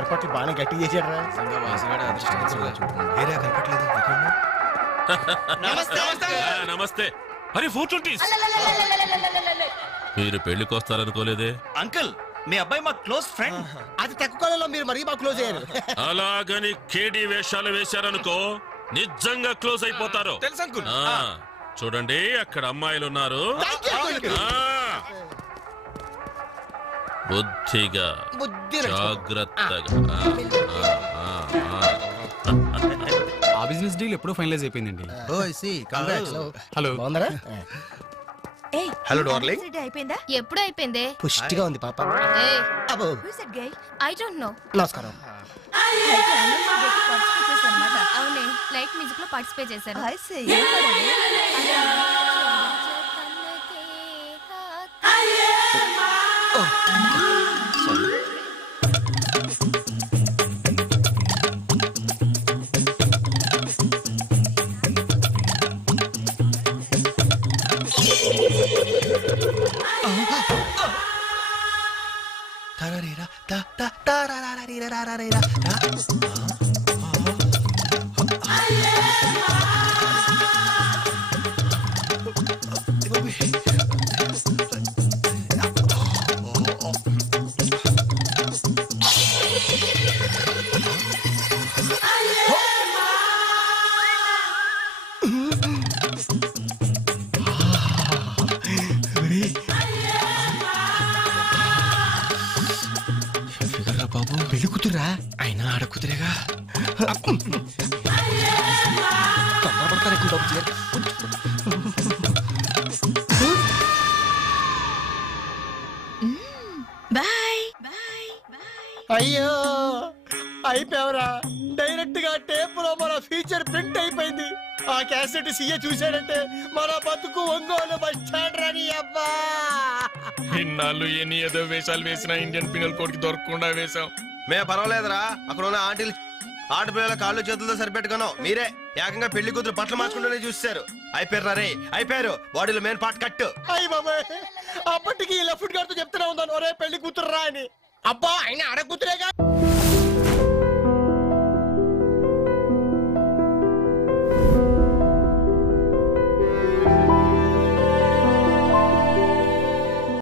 ఏర్పాట్లు బాగానే గట్టి చేశాడు. నమస్తే. అరే 420. మీరు పెళ్లికి వస్తారనుకోలేదే. అంకుల్, మీ అబ్బాయి మా క్లోజ్ ఫ్రెండ్. అది తక్కువ కాలంలో మీరు మరీ బాగా క్లోజ్ అయ్యారు. అలాగని కేడి వేషాలు వేశారనుకో నిజంగా క్లోజ్ అయిపోతారు. తెలుసు అంకుల్. చూడండి అక్కడ అమ్మాయిలు ఉన్నారు. బుద్ధిగా జాగ్రత్తగా. ఆ బిజినెస్ డీల్ ఎప్పుడో ఫైనలైజ్ అయిపోయిందండి. హలో బాగుందరా? Hello darling. అయిపోయిందా? ఎప్పుడు అయిపోయిందే? పుష్టిగా ఉంది పాప. I don't know. నమస్కారం. అవునే, లైట్ మ్యూజిక్ లో పార్టిసిపేట్ చేశాను. బాబు పెళ్లి కూతురా? అయినా ఆడ కూతురేగా. అయ్యో అయిపోయావరా. డైరెక్ట్ గా టేప్ లో మన ఫీచర్ ప్రింట్ అయిపోయింది. ఆ క్యాసెట్ సీఏ చూశాడంటే మన బతుకు ఒంగోలు బస్ స్టాండ్ రాని. అబ్బా ఇన్నాళ్ళు ఎన్ని ఏదో వేషాలు వేసినా ఇండియన్ పీనల్ కోడ్ కి దొరకకుండా వేసాం. మే పర్వాలేదురా. అక్కడ ఉన్న ఆంటీలు ఆడపిల్లల కాళ్ళు చేతులతో సరిపెట్టుకున్నాం. మీరే ఏకంగా పెళ్లి కూతురు బట్టలు మార్చుకుంటూనే చూస్తారు. అయిపోయారు రే, అయిపోయారు. బాడీలో మెయిన్ పార్ట్ కట్. అయ్యి బాబాయ్, అప్పటికి ఇలా ఫుడ్ గారితో చెప్తూనే ఉన్నాను, ఒరే పెళ్లి కూతురు రా అని. అబ్బా అయినా ఆడ కూతురేగా.